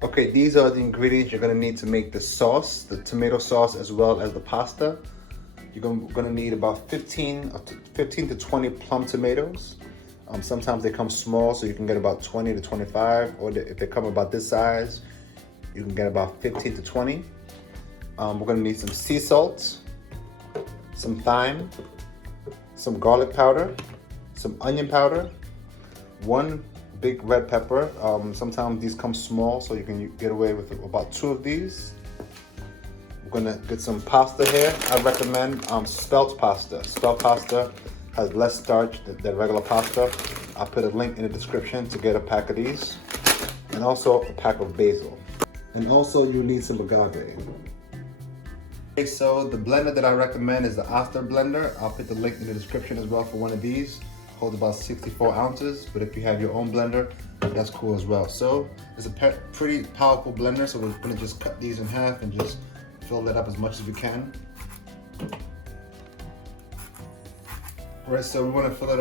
Okay, these are the ingredients you're gonna need to make the sauce, the tomato sauce, as well as the pasta. You're gonna need about 15 to 20 plum tomatoes. Sometimes they come small, so you can get about 20 to 25, or if they come about this size, you can get about 15 to 20. We're gonna need some sea salt, some thyme, some garlic powder, some onion powder, one big red pepper. Sometimes these come small, so you can get away with about 2 of these. We're gonna get some pasta here. I recommend spelt pasta. Spelt pasta has less starch than regular pasta. I'll put a link in the description to get a pack of these. And also a pack of basil. And also you need some agave. Okay, so the blender that I recommend is the Oster blender. I'll put the link in the description as well for one of these. Holds about 64 ounces, but if you have your own blender, that's cool as well. So it's a pretty powerful blender, so we're gonna just cut these in half and just fill that up as much as we can. All right, so we wanna fill it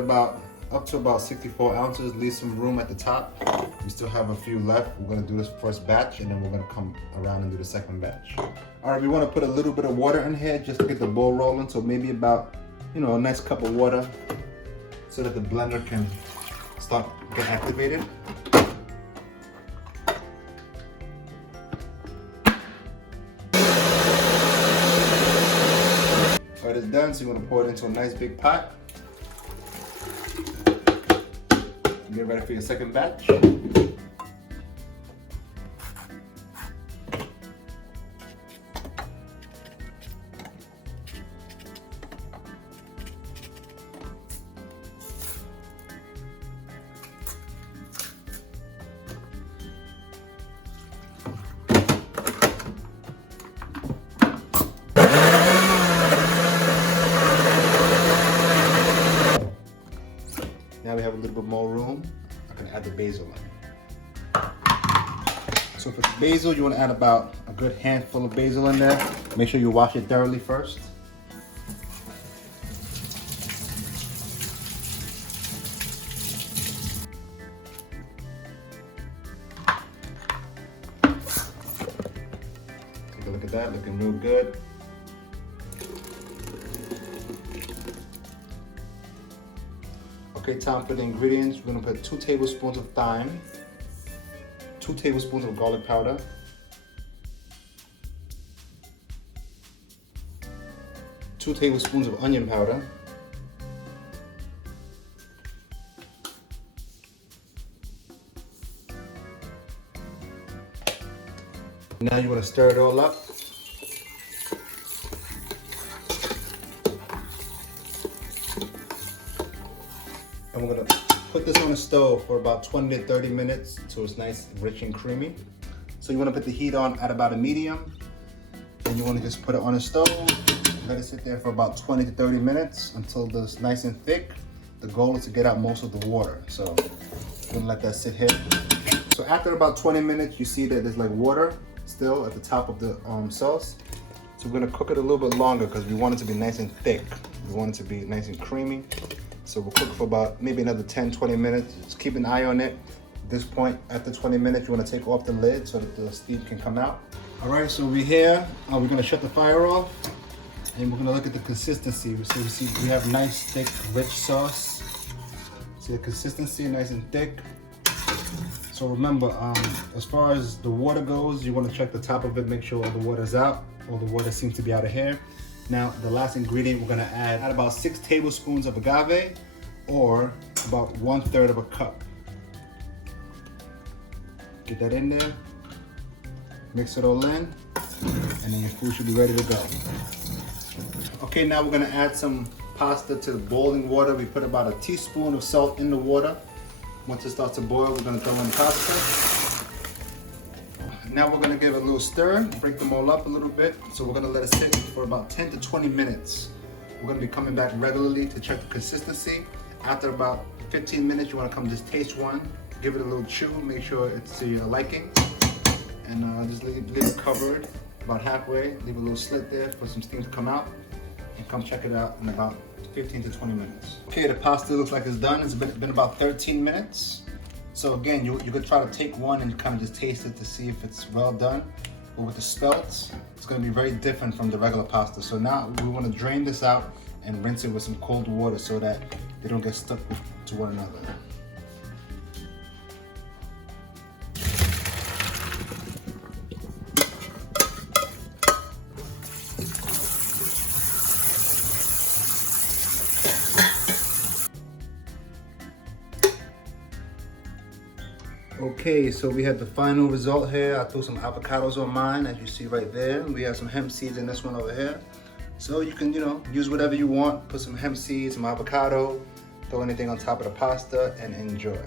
up to about 64 ounces, leave some room at the top. We still have a few left. We're gonna do this first batch, and then we're gonna come around and do the second batch. All right, we wanna put a little bit of water in here just to get the bowl rolling, so maybe about, a nice cup of water so that the blender can start get activated. All right, it's done, so you wanna pour it into a nice big pot. Get ready for your second batch. Now we have a little bit more room. I can add the basil in. So for the basil, you want to add about a good handful of basil in there. Make sure you wash it thoroughly first. Take a look at that, looking real good. Okay, time for the ingredients. We're gonna put 2 tablespoons of thyme, 2 tablespoons of garlic powder, 2 tablespoons of onion powder, now you wanna stir it all up. And we're gonna put this on the stove for about 20 to 30 minutes until it's nice, rich, and creamy. So you wanna put the heat on at about a medium, and you wanna just put it on the stove, let it sit there for about 20 to 30 minutes until it's nice and thick. The goal is to get out most of the water. So I'm gonna let that sit here. So after about 20 minutes, you see that there's like water still at the top of the sauce. So we're gonna cook it a little bit longer because we want it to be nice and thick. We want it to be nice and creamy. So we'll cook for about maybe another 10, 20 minutes. Just keep an eye on it. At this point, after 20 minutes, you wanna take off the lid so that the steam can come out. All right, so we're here. We're gonna shut the fire off, and we're gonna look at the consistency. So we see we have nice, thick, rich sauce. See the consistency, nice and thick. So remember, as far as the water goes, you wanna check the top of it, make sure all the water's out. All the water seems to be out of here. Now, the last ingredient we're gonna add about 6 tablespoons of agave, or about 1/3 of a cup. Get that in there, mix it all in, and then your food should be ready to go. Okay, now we're gonna add some pasta to the boiling water. We put about a teaspoon of salt in the water. Once it starts to boil, we're gonna throw in pasta. Now we're gonna give it a little stir, break them all up a little bit. So we're gonna let it sit for about 10 to 20 minutes. We're gonna be coming back regularly to check the consistency. After about 15 minutes, you wanna come just taste one, give it a little chew, make sure it's to your liking. And just leave it covered about halfway, leave a little slit there for some steam to come out, and come check it out in about 15 to 20 minutes. Okay, the pasta looks like it's done. It's been about 13 minutes. So again, you could try to take one and kind of just taste it to see if it's well done. But with the spelt, it's going to be very different from the regular pasta. So now we want to drain this out and rinse it with some cold water so that they don't get stuck to one another. Okay, so we have the final result here. I threw some avocados on mine, as you see right there. We have some hemp seeds in this one over here. So you can, use whatever you want. Put some hemp seeds, some avocado, throw anything on top of the pasta, and enjoy.